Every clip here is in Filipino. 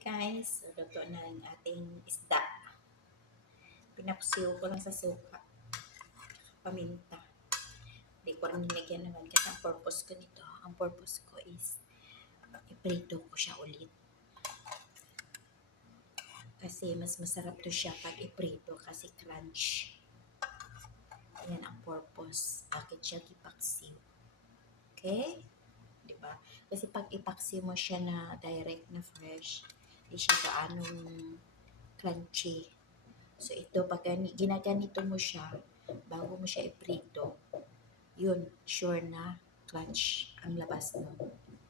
Guys, luto na ang ating isda. Pinaksiw ko lang sa suka. Paminta. Hindi ko rin nilagyan naman kasi ang purpose ko nito. Ang purpose ko is iprito ko siya ulit. Kasi mas masarap to siya pag iprito kasi crunch. Yan ang purpose. Bakit siya ipaksiw. Okay? Diba? Kasi pag ipaksiw mo siya na direct na fresh, hindi siya gaanong crunchy. So ito, pag ginaganito mo siya, bago mo siya iprito, yun, sure na crunch ang labas mo.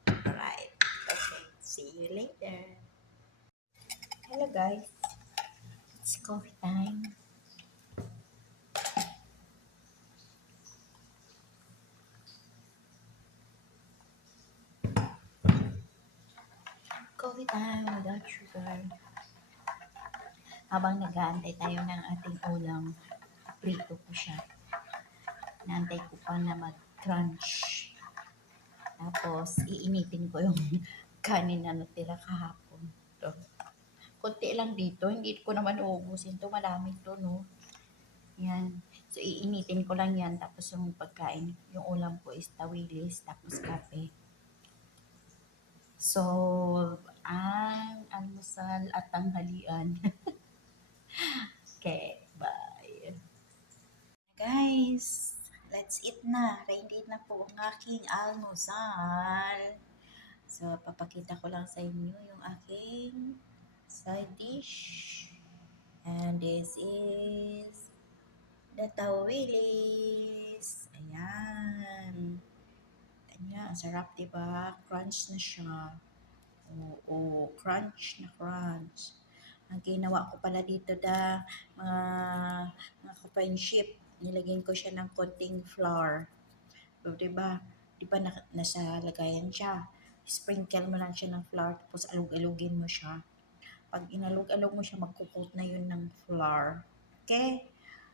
Alright. Okay. See you later. Hello guys. It's coffee time. Coffee time without sugar. Habang nag-aantay tayo ng ating ulam, prito ko siya. Naantay ko pa na mag-crunch. Tapos, iinitin ko yung kanin na natira kahapon. Ito. Kunti lang dito. Hindi ko naman uubusin to. Marami to, no? Yan. So, iinitin ko lang yan. Tapos, yung pagkain, yung ulam ko is tawilis. Tapos, kape. So, ang almusal at tanghalian. Okay, bye. Guys, let's eat na. Ready na po ang aking almusal. So, papakita ko lang sa inyo yung aking side dish. And this is the tawilis. Ayan. Ayan, ang sarap, diba? Crunch na siya. Oo, crunch na crunch. Ang ginawa ko pala dito mga ka-friendship, nilagyan ko siya ng konting flour. So, diba? Diba nasa lagayan siya? Sprinkle mo lang siya ng flour, tapos alug-alugin mo siya. Pag inalog-alog mo siya, magkukot na yun ng flour. Okay?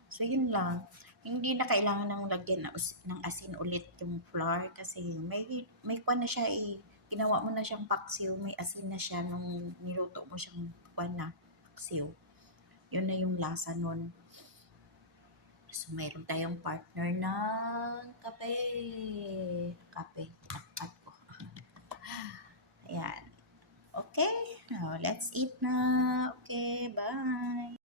So, yun lang. Hindi na kailangan ng lagyan ng asin ulit yung flour kasi may kwan na siya ginawa mo na siyang paksiw, may asin na siya nung niluto mo siyang kwan na paksiw. Yun na yung lasa nun. So, mayroon tayong partner ng kape. Kape. Takpat ko. Ayan. Okay. Now, let's eat na. Okay, bye.